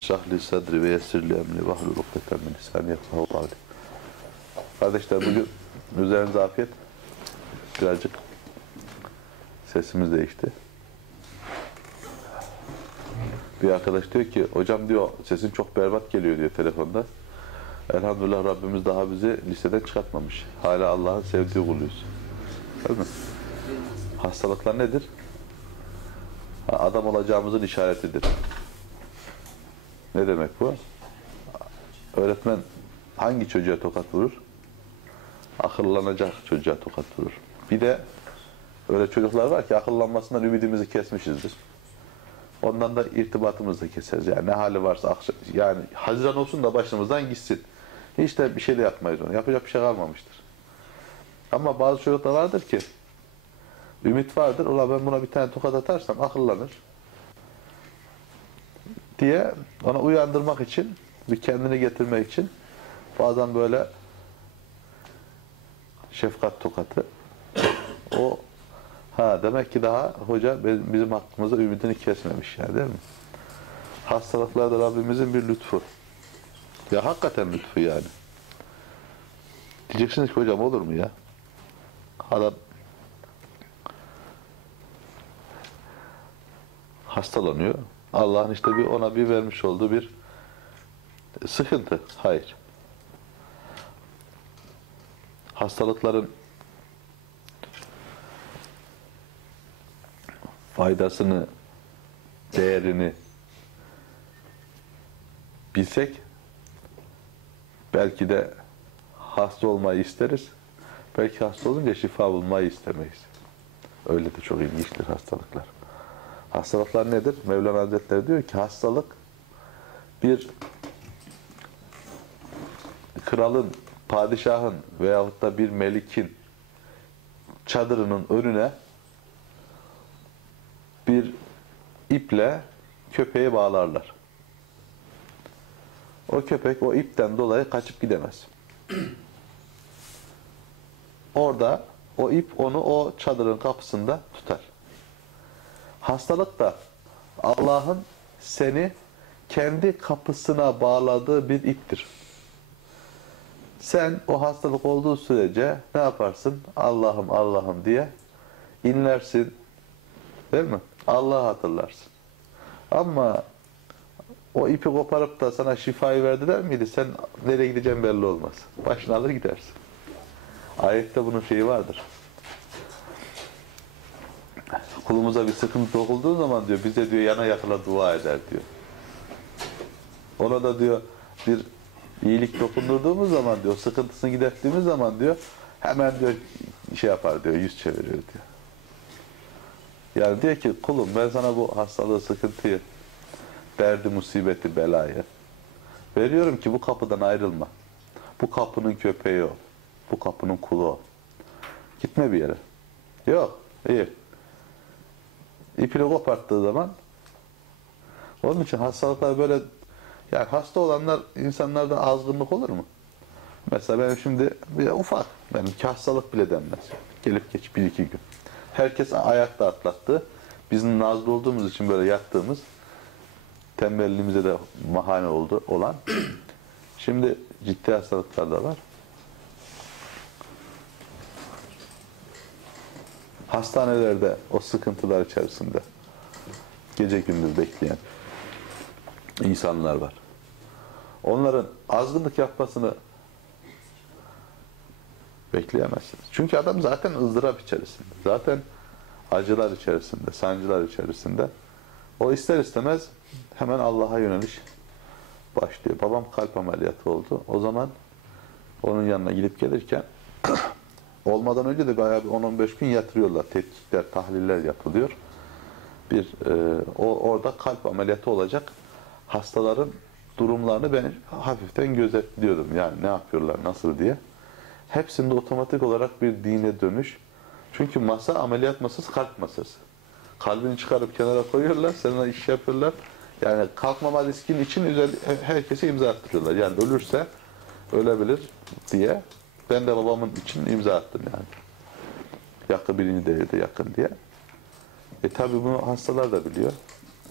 Şahli sadri ve yessirli emri ve ahlul ukdeten min lisani yefkahu kavli. Kardeşler bugün üzerinize afiyet. Birazcık sesimiz değişti. Bir arkadaş diyor ki hocam diyor sesin çok berbat geliyor diyor telefonda. Elhamdülillah Rabbimiz daha bizi liseden çıkartmamış. Hala Allah'ın sevdiği kuluyuz. Değil mi? Hastalıklar nedir? Adam olacağımızın işaretidir. Ne demek bu? Öğretmen hangi çocuğa tokat vurur? Akıllanacak çocuğa tokat vurur. Bir de öyle çocuklar var ki akıllanmasından ümidimizi kesmişizdir. Ondan da irtibatımızı da keseriz. Yani ne hali varsa akşam, yani Haziran olsun da başımızdan gitsin. Hiç de bir şey de yapmayız onu. Yapacak bir şey kalmamıştır. Ama bazı çocuklar vardır ki ümit vardır. Ulan ben buna bir tane tokat atarsam akıllanır diye onu uyandırmak için, bir kendini getirmek için bazen böyle şefkat tokatı o ha demek ki daha hoca bizim hakkımızda ümidini kesmemiş yani değil mi? Hastalıklar da Rabbimizin bir lütfu. Ya hakikaten lütfu yani. Diyeceksiniz ki hocam olur mu ya? Adam hastalanıyor. Allah'ın işte bir ona bir vermiş olduğu bir sıkıntı. Hayır. Hastalıkların faydasını, değerini bilsek belki de hasta olmayı isteriz. Belki hasta olunca şifa bulmayı istemeyiz. Öyle de çok ilginçtir hastalıklar. Hastalıklar nedir? Mevlana Hazretleri diyor ki hastalık bir kralın, padişahın veyahut da bir melikin çadırının önüne bir iple köpeği bağlarlar. O köpek o ipten dolayı kaçıp gidemez. Orada o ip onu o çadırın kapısında tutar. Hastalık da Allah'ın seni kendi kapısına bağladığı bir iptir. Sen o hastalık olduğu sürece ne yaparsın? Allah'ım Allah'ım diye inlersin. Değil mi? Allah'ı hatırlarsın. Ama o ipi koparıp da sana şifayı verdiler miydi? Sen nereye gideceğin belli olmaz. Başını alır gidersin. Ayette bunun şeyi vardır kulumuza bir sıkıntı dokunduğu zaman diyor bize diyor yana yakıla dua eder diyor. Ona da diyor bir iyilik dokundurduğumuz zaman diyor sıkıntısını giderttiğimiz zaman diyor hemen diyor şey yapar diyor yüz çeviriyor diyor. Yani diyor ki kulum ben sana bu hastalığı sıkıntıyı derdi musibeti belayı veriyorum ki bu kapıdan ayrılma. Bu kapının köpeği o. Bu kapının kulu o. Gitme bir yere. Yok. iyi ipini koparttığı zaman onun için hastalıklar böyle yani hasta olanlar insanlarda azgınlık olur mu? Mesela benim şimdi bir ufak benimki hastalık bile denmez. Gelip geç bir iki gün. Herkes ayakta atlattı. Bizim nazlı olduğumuz için böyle yattığımız tembelliğimize de mahane oldu olan. Şimdi ciddi hastalıklar da var. Hastanelerde o sıkıntılar içerisinde gece gündüz bekleyen insanlar var. Onların azgınlık yapmasını bekleyemezsiniz. Çünkü adam zaten ızdırap içerisinde. Zaten acılar içerisinde, sancılar içerisinde. O ister istemez hemen Allah'a yöneliş başlıyor. Babam kalp ameliyatı oldu. O zaman onun yanına gidip gelirken olmadan önce de bayağı bir 10-15 gün yatırıyorlar. Tetkikler, tahliller yapılıyor bir e, o orada kalp ameliyatı olacak hastaların durumlarını ben hafiften gözetliyordum. Yani ne yapıyorlar, nasıl diye. Hepsinde otomatik olarak bir dine dönüş. Çünkü masa ameliyat masası kalp masası. Kalbini çıkarıp kenara koyuyorlar, sana iş yapıyorlar. Yani kalkmama riskin için herkese imza attırıyorlar. Yani ölürse ölebilir diye. Ben de babamın için imza attım yani. Yakın birinci devirde yakın diye. E tabi bunu hastalar da biliyor.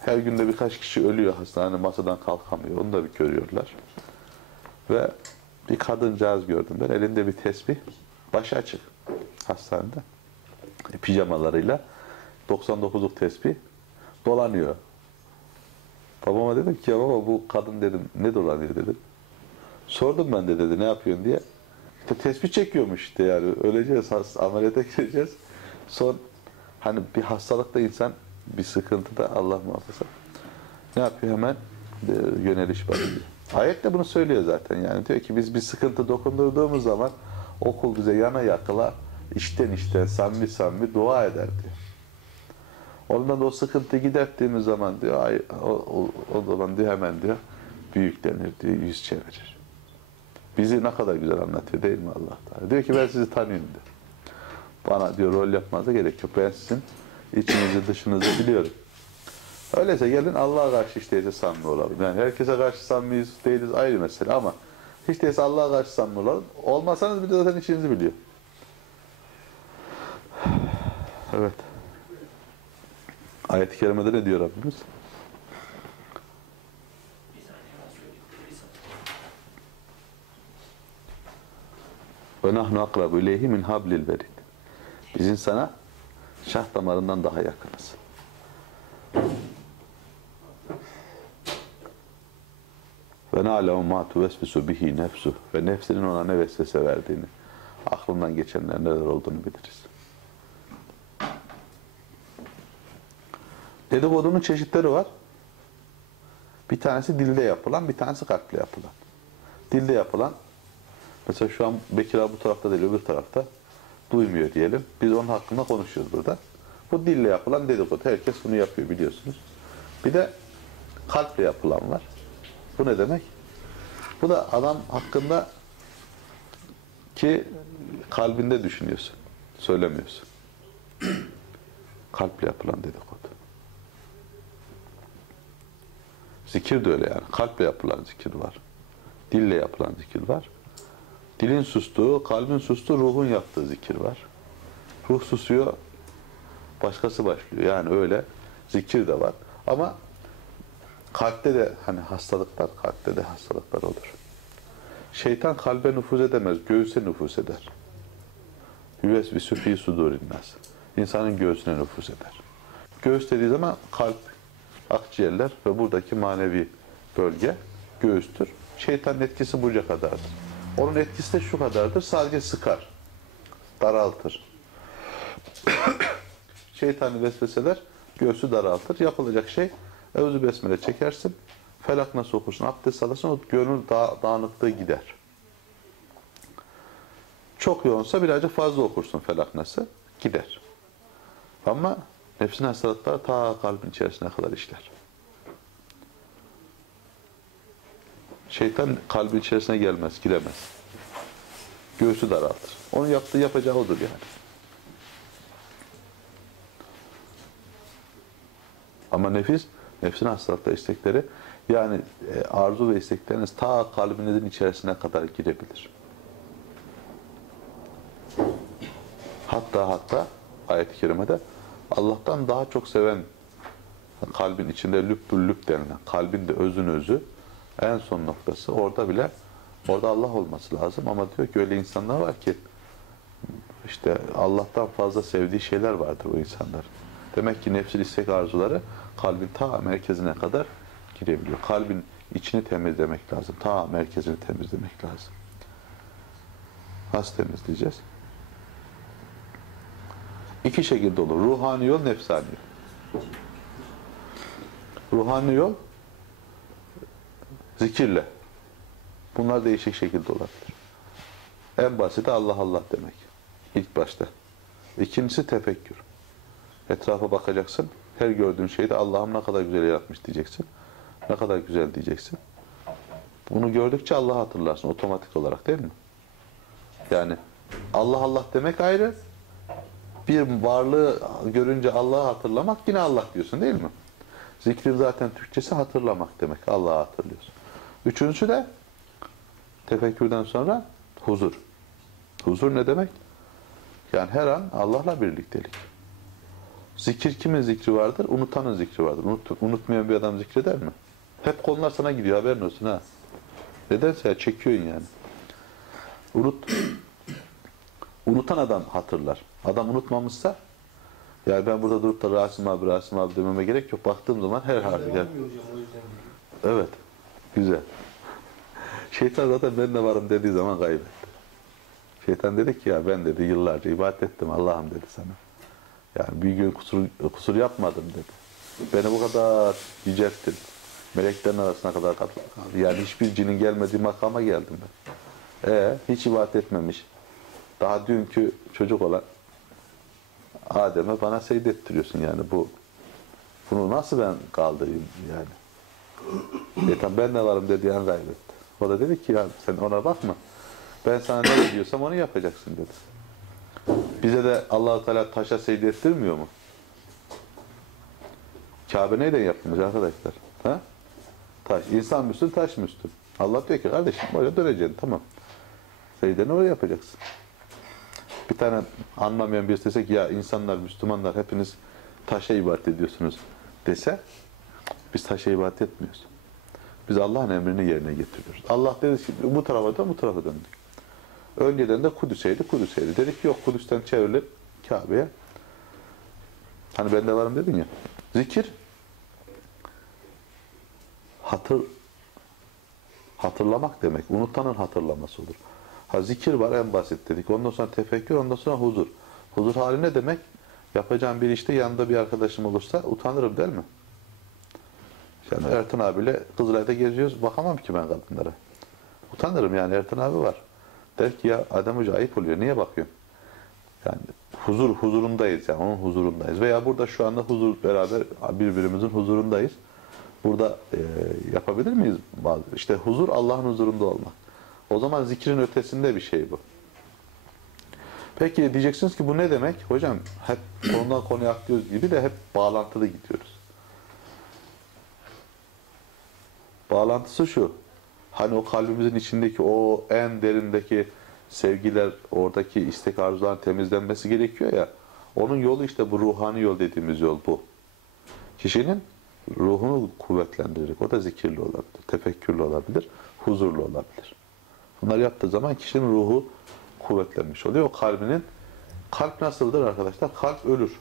Her günde birkaç kişi ölüyor hastane masadan kalkamıyor. Onu da bir görüyorlar. Ve bir kadıncağız gördüm ben. Elinde bir tesbih. Başı açık hastanede. E, pijamalarıyla 99'luk tesbih dolanıyor. Babama dedim ki ya baba bu kadın dedim ne dolanıyor dedim. Sordum ben de dedi ne yapıyorsun diye. İşte tespih çekiyormuş işte yani öleceğiz has- ameliyata gireceğiz. Son hani bir hastalıkta insan bir sıkıntıda Allah muhafaza. Ne yapıyor hemen e, yöneliş var diyor. Ayet de bunu söylüyor zaten yani diyor ki biz bir sıkıntı dokundurduğumuz zaman okul bize yana yakıla içten içten samimi samimi dua eder diyor. Ondan da o sıkıntı giderttiğimiz zaman diyor o, o, o zaman diyor hemen diyor büyüklenir diyor yüz çevirir. Bizi ne kadar güzel anlatıyor değil mi Allah Teala? Diyor ki ben sizi tanıyorum diyor. Bana diyor rol yapmanıza gerek yok. Ben sizin içinizi dışınızı biliyorum. Öyleyse gelin Allah'a karşı hiç değilse samimi olalım. Yani herkese karşı samimiyiz değiliz ayrı mesele ama hiç değilse Allah'a karşı samimi olalım. Olmasanız bile zaten içinizi biliyor. Evet. Ayet-i kerimede ne diyor Rabbimiz? Ve nahnu akrabu ileyhi min hablil verid. Biz insana şah damarından daha yakınız. Ve na'lemu ma tuvesvisu bihi nefsu ve nefsinin ona ne vesvese verdiğini, aklından geçenler neler olduğunu biliriz. Dedikodunun çeşitleri var. Bir tanesi dilde yapılan, bir tanesi kalple yapılan. Dilde yapılan, mesela şu an Bekir abi bu tarafta değil, öbür tarafta duymuyor diyelim. Biz onun hakkında konuşuyoruz burada. Bu dille yapılan dedikodu. Herkes bunu yapıyor biliyorsunuz. Bir de kalple yapılan var. Bu ne demek? Bu da adam hakkında ki kalbinde düşünüyorsun. Söylemiyorsun. Kalple yapılan dedikodu. Zikir de öyle yani. Kalple yapılan zikir var. Dille yapılan zikir var. Dilin sustuğu, kalbin sustuğu, ruhun yaptığı zikir var. Ruh susuyor, başkası başlıyor. Yani öyle zikir de var. Ama kalpte de hani hastalıklar, kalpte de hastalıklar olur. Şeytan kalbe nüfuz edemez, göğüse nüfuz eder. Yüvesvisu fî sudurinnas. İnsanın göğsüne nüfuz eder. Göğüs dediği zaman kalp, akciğerler ve buradaki manevi bölge göğüstür. Şeytanın etkisi buraya kadardır. Onun etkisi de şu kadardır. Sadece sıkar. Daraltır. Şeytani vesveseler göğsü daraltır. Yapılacak şey Evzu Besmele çekersin. Felak nasıl okursun? Abdest alırsın. O gönül da dağınıklığı gider. Çok yoğunsa birazcık fazla okursun felak nasıl? Gider. Ama nefsin hastalıkları ta kalbin içerisine kadar işler. Şeytan kalbin içerisine gelmez, giremez. Göğsü daraltır. Onun yaptığı yapacağı odur yani. Ama nefis, nefsin hastalıkta istekleri yani e, arzu ve istekleriniz ta kalbinizin içerisine kadar girebilir. Hatta hatta ayet-i kerimede Allah'tan daha çok seven kalbin içinde lübbül lüb denilen kalbin de özün özü en son noktası orada bile orada Allah olması lazım ama diyor ki öyle insanlar var ki işte Allah'tan fazla sevdiği şeyler vardır o insanlar. Demek ki nefsil istek arzuları kalbin ta merkezine kadar girebiliyor. Kalbin içini temizlemek lazım. Ta merkezini temizlemek lazım. Nasıl temizleyeceğiz? İki şekilde olur. Ruhani yol, nefsani yol. Ruhani yol zikirle. Bunlar değişik şekilde olabilir. En basiti Allah Allah demek. İlk başta. İkincisi tefekkür. Etrafa bakacaksın. Her gördüğün şeyde Allah'ım ne kadar güzel yaratmış diyeceksin. Ne kadar güzel diyeceksin. Bunu gördükçe Allah'ı hatırlarsın otomatik olarak değil mi? Yani Allah Allah demek ayrı. Bir varlığı görünce Allah'ı hatırlamak yine Allah diyorsun değil mi? Zikrin zaten Türkçesi hatırlamak demek. Allah'ı hatırlıyorsun. Üçüncüsü de tefekkürden sonra huzur. Huzur ne demek? Yani her an Allah'la birliktelik. Zikir kimin zikri vardır? Unutanın zikri vardır. Unut, unutmayan bir adam zikreder mi? Hep konular sana gidiyor haberin olsun ha. Nedense ya, çekiyorsun yani. Unut, unutan adam hatırlar. Adam unutmamışsa yani ben burada durup da Rasim abi, Rasim abi dememe gerek yok. Baktığım zaman her harfi. Evet. Güzel. Şeytan zaten ben de varım dediği zaman kaybetti. Şeytan dedi ki ya ben dedi yıllarca ibadet ettim Allah'ım dedi sana. Yani bir gün kusur, kusur yapmadım dedi. Beni bu kadar yücelttin. Meleklerin arasına kadar katıldım. Yani hiçbir cinin gelmediği makama geldim ben. E hiç ibadet etmemiş. Daha dünkü çocuk olan Adem'e bana seydettiriyorsun yani bu. Bunu nasıl ben kaldırayım yani? Şeytan ben de varım dediği an kaybetti. O da dedi ki ya sen ona bakma. Ben sana ne diyorsam onu yapacaksın dedi. Bize de allah Teala taşa secde ettirmiyor mu? Kabe neyden yapılmış arkadaşlar? Ha? Taş. İnsan müstün, taş müstün. Allah diyor ki kardeşim böyle döneceksin tamam. Secdeni oraya yapacaksın. Bir tane anlamayan birisi dese ki ya insanlar, Müslümanlar hepiniz taşa ibadet ediyorsunuz dese biz taşa ibadet etmiyoruz. Biz Allah'ın emrini yerine getiriyoruz. Allah dedi ki bu tarafa dön, bu tarafa döndük. Önceden de Kudüs'eydi, Kudüs'eydi. Dedik ki yok Kudüs'ten çevrilir Kabe'ye. Hani ben de varım dedin ya. Zikir hatır hatırlamak demek. Unutanın hatırlaması olur. Ha zikir var en basit dedik. Ondan sonra tefekkür, ondan sonra huzur. Huzur hali ne demek? Yapacağım bir işte yanında bir arkadaşım olursa utanırım değil mi? Yani Ertan abiyle Kızılay'da geziyoruz. Bakamam ki ben kadınlara. Utanırım yani Ertan abi var. Der ki ya Adem Hoca ayıp oluyor. Niye bakıyorsun? Yani huzur huzurundayız yani onun huzurundayız. Veya burada şu anda huzur beraber birbirimizin huzurundayız. Burada e, yapabilir miyiz? Bazı? İşte huzur Allah'ın huzurunda olmak. O zaman zikrin ötesinde bir şey bu. Peki diyeceksiniz ki bu ne demek? Hocam hep konudan konuya atlıyoruz gibi de hep bağlantılı gidiyoruz. Bağlantısı şu. Hani o kalbimizin içindeki o en derindeki sevgiler, oradaki istek arzuların temizlenmesi gerekiyor ya. Onun yolu işte bu ruhani yol dediğimiz yol bu. Kişinin ruhunu kuvvetlendirecek. O da zikirli olabilir, tefekkürlü olabilir, huzurlu olabilir. Bunları yaptığı zaman kişinin ruhu kuvvetlenmiş oluyor. O kalbinin kalp nasıldır arkadaşlar? Kalp ölür.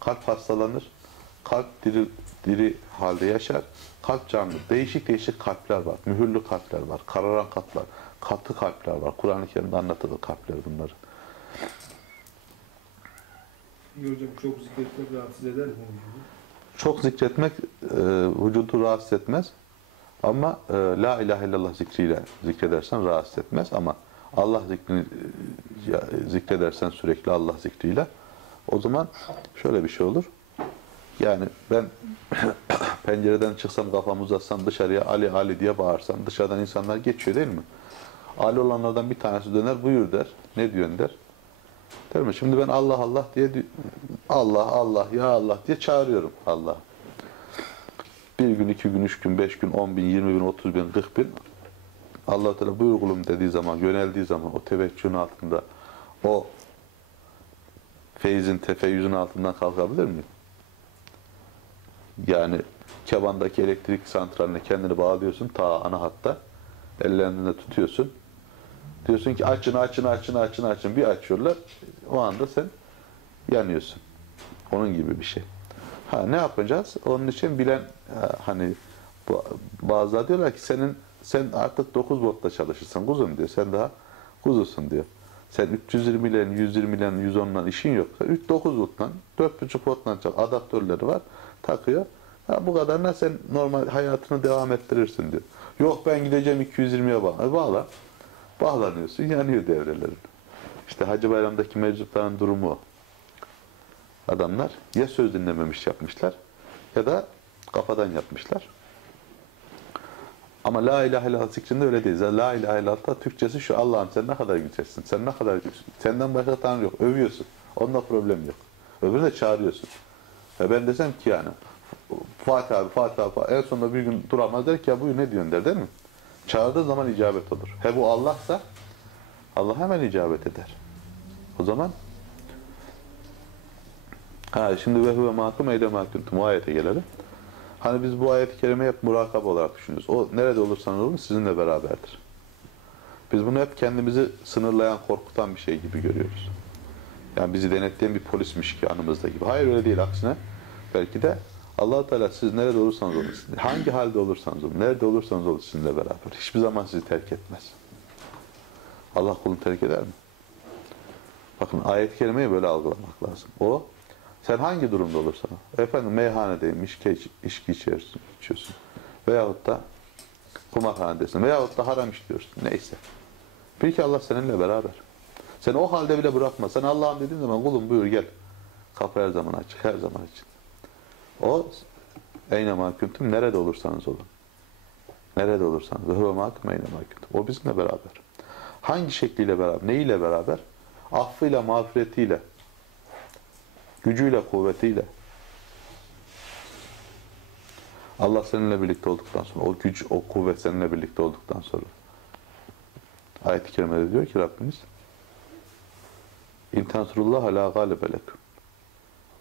Kalp hastalanır. Kalp diri, diri halde yaşar. Kalp canlı. Değişik değişik kalpler var. Mühürlü kalpler var. Kararan kalpler. Katı kalpler var. Kur'an-ı Kerim'de anlatılır kalpler bunları. Hocam çok zikretmek rahatsız eder mi? Çok zikretmek e, vücudu rahatsız etmez. Ama e, la ilahe illallah zikriyle zikredersen rahatsız etmez. Ama Allah zikrini e, zikredersen sürekli Allah zikriyle o zaman şöyle bir şey olur. Yani ben pencereden çıksam kafamı uzatsam dışarıya Ali Ali diye bağırsam dışarıdan insanlar geçiyor değil mi? Ali olanlardan bir tanesi döner buyur der. Ne diyorsun der. Değil mi? Şimdi ben Allah Allah diye di- Allah Allah ya Allah diye çağırıyorum Allah. Bir gün, iki gün, üç gün, beş gün, on bin, yirmi bin, otuz bin, kırk bin allah Teala buyur kulum dediği zaman, yöneldiği zaman o teveccühün altında o feyzin, tefeyyüzün altından kalkabilir miyim? Yani Keban'daki elektrik santraline kendini bağlıyorsun ta ana hatta ellerinde tutuyorsun. Diyorsun ki açın açın açın açın açın bir açıyorlar o anda sen yanıyorsun. Onun gibi bir şey. Ha ne yapacağız? Onun için bilen ha, hani bazıları diyorlar ki senin sen artık 9 voltta çalışırsın kuzum diyor. Sen daha kuzusun diyor. Sen 320 ile 120 ile 110 ile işin yok. 3 9 voltla 4,5 voltla çal. Adaptörleri var. Takıyor. Ha, bu kadarına sen normal hayatını devam ettirirsin diyor. Yok ben gideceğim 220'ye bağla. E, bağla. Bağlanıyorsun yanıyor devrelerin. İşte Hacı Bayram'daki mevcutların durumu. Adamlar ya söz dinlememiş yapmışlar ya da kafadan yapmışlar. Ama la ilahe illallah zikrinde öyle değil. La ilahe illallah Türkçesi şu Allah'ım sen ne kadar güzelsin. Sen ne kadar güzelsin. Senden başka tanrı yok. Övüyorsun. Onda problem yok. Öbürü de çağırıyorsun. Ve ben desem ki yani Fatih abi, Fatih abi, en sonunda bir gün duramaz der ki ya buyur ne diyorsun der değil mi? Çağırdığı zaman icabet olur. He bu Allah'sa Allah hemen icabet eder. O zaman Ha şimdi ve huve mahkum eyle mahkumtum o ayete gelelim. Hani biz bu ayet-i kerimeyi hep murakaba olarak düşünüyoruz. O nerede olursanız olun sizinle beraberdir. Biz bunu hep kendimizi sınırlayan, korkutan bir şey gibi görüyoruz. Yani bizi denetleyen bir polismiş ki yanımızda gibi. Hayır öyle değil aksine. Belki de allah Teala siz nerede olursanız olun, hangi halde olursanız olun, nerede olursanız olun sizinle beraber. Hiçbir zaman sizi terk etmez. Allah kulunu terk eder mi? Bakın ayet-i kerimeyi böyle algılamak lazım. O sen hangi durumda olursan ol. Efendim meyhanedeyim, içki, içki içiyorsun, içiyorsun. Veyahut da kumarhanedesin. Veyahut da haram işliyorsun. Neyse. Bil ki Allah seninle beraber. Sen o halde bile bırakma. Sen Allah'ım dediğin zaman kulum buyur gel. Kapı her zaman açık, her zaman için. O eyne mahkumtum nerede olursanız olun. Nerede olursanız. Ve huve mahkum eyne mahkumtum. O bizimle beraber. Hangi şekliyle beraber? Neyle beraber? Affıyla, mağfiretiyle, gücüyle, kuvvetiyle. Allah seninle birlikte olduktan sonra, o güç, o kuvvet seninle birlikte olduktan sonra. Ayet-i kerimede diyor ki Rabbimiz İn tensurullah la galibe lekum.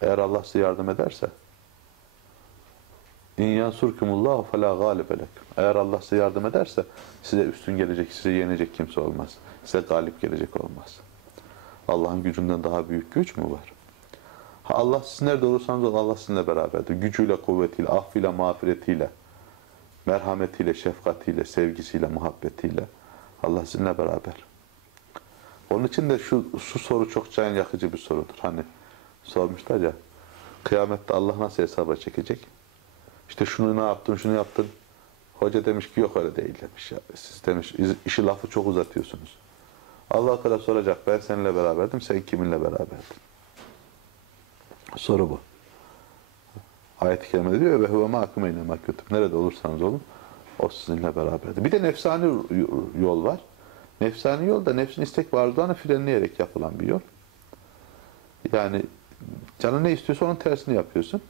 Eğer Allah size yardım ederse İn yansurkumullah fe la galibe. Eğer Allah size yardım ederse size üstün gelecek, size yenecek kimse olmaz. Size galip gelecek olmaz. Allah'ın gücünden daha büyük güç mü var? Ha Allah siz nerede olursanız olun Allah sizinle beraberdir. Gücüyle, kuvvetiyle, affıyla, mağfiretiyle, merhametiyle, şefkatiyle, sevgisiyle, muhabbetiyle Allah sizinle beraber. Onun için de şu, şu soru çok can yakıcı bir sorudur. Hani sormuşlar ya, kıyamette Allah nasıl hesaba çekecek? İşte şunu ne yaptın, şunu yaptın. Hoca demiş ki yok öyle değil demiş. Ya. Siz demiş işi lafı çok uzatıyorsunuz. Allah Teala soracak ben seninle beraberdim, sen kiminle beraberdin? Soru bu. Ayet-i kerimede diyor ve huve ma'akum kuntum. Nerede olursanız olun o sizinle beraberdir. Bir de nefsani yol var. Nefsani yol da nefsin istek ve arzularını frenleyerek yapılan bir yol. Yani canın ne istiyorsa onun tersini yapıyorsun.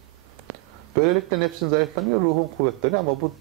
Böylelikle nefsin zayıflanıyor, ruhun kuvvetleniyor ama bu